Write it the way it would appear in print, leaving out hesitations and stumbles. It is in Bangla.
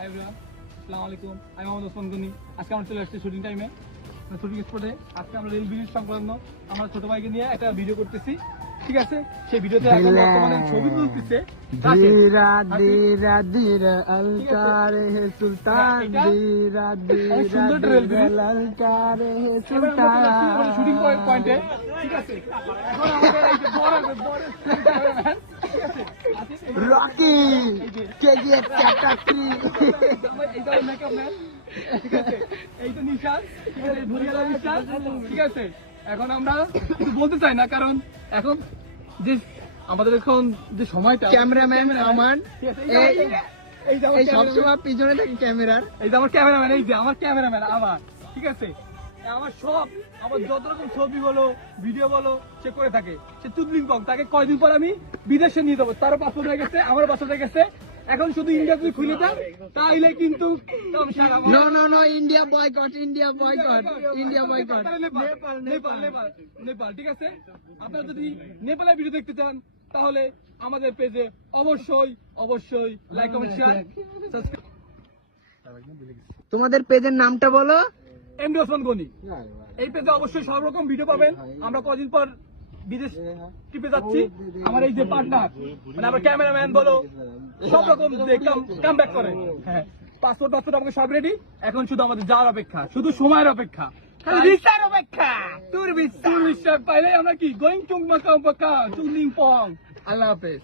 হাই এভরিওয়ান, আসসালামু আলাইকুম। আমি মোহাম্মদ ওসমান গনি। আজকে আমরা চলে আসছি শুটিং টাইমে, শুটিং স্পটে। আজকে আমরা রেল ব্রিজ সংক্রান্ত আমরা ছোট ভাইকে নিয়ে একটা ভিডিও করতেছি, ঠিক আছে? সেই ভিডিওতে এখন বর্তমানে ছবি তুলতেছে। ধীরা ধীরা ধীরা আলকারে হে সুলতান, ধীরা ধীরা ধীরা আলকারে হে সুলতান। শুটিং পয়েন্টে, ঠিক আছে? এখন আমাদের এই যে বড় ক্যামেরাম্যান, ঠিক আছে, রকি কেজিএফ চ্যাপ্টার 3 এইটা মেকআপ ম্যান, ঠিক আছে? এই তো নিশান, ঠিক আছে, ভুরিয়ালা নিশান, ঠিক আছে? এখন আমরা কিছু বলতে চাই না, কারণ এখন যে আমাদের এখন যে সময়টা, ক্যামেরাম্যান আমার এই যে আমার সবসময় পিছনে থাকে ক্যামেরার। এই যে আমার ক্যামেরাম্যান, এই যে আমার ক্যামেরাম্যান আমার, ঠিক আছে? আমার সব, আমার যত রকম ছবি বলো, ভিডিও বলো, সে করে থাকে। সে তুদলিং পং, তাকে কয়দিন পর আমি বিদেশে নিয়ে যাবো। তারও পাসপোর্ট হয়ে গেছে, আমারও পাসপোর্ট হয়ে গেছে। এখন শুধু ইন্ডিয়া তুই খুলে দাও, তাইলে কিন্তু no no no, India boycott, India boycott, India boycott. Nepal, Nepal, Nepal, Nepal, ঠিক আছে? আপনারা যদি নেপালের ভিডিও দেখতে চান, তাহলে আমাদের পেজে অবশ্যই অবশ্যই লাইক, কমেন্ট, শেয়ার, সাবস্ক্রাইব। তোমাদের পেজের নামটা বলো। এমডি ওসমান গনি। এই পেজে অবশ্যই সব রকম ভিডিও পাবেন। আমরা কদিন পর বিদেশ ট্রিপে যাচ্ছি। আমার এই যে পার্টনার, মানে আমার ক্যামেরাম্যান বলো, সব রকম কাম ব্যাক করে। হ্যাঁ, পাসপোর্ট আমাকে সব রেডি। এখন শুধু আমাদের যাওয়ার অপেক্ষা, শুধু সময়ের অপেক্ষা, ভিসার অপেক্ষা। ট্যুর ভিসা পাইলে আমরা কি গোয়িং টু মাকাও, চুলিং পং। আল্লাহ হাফেজ।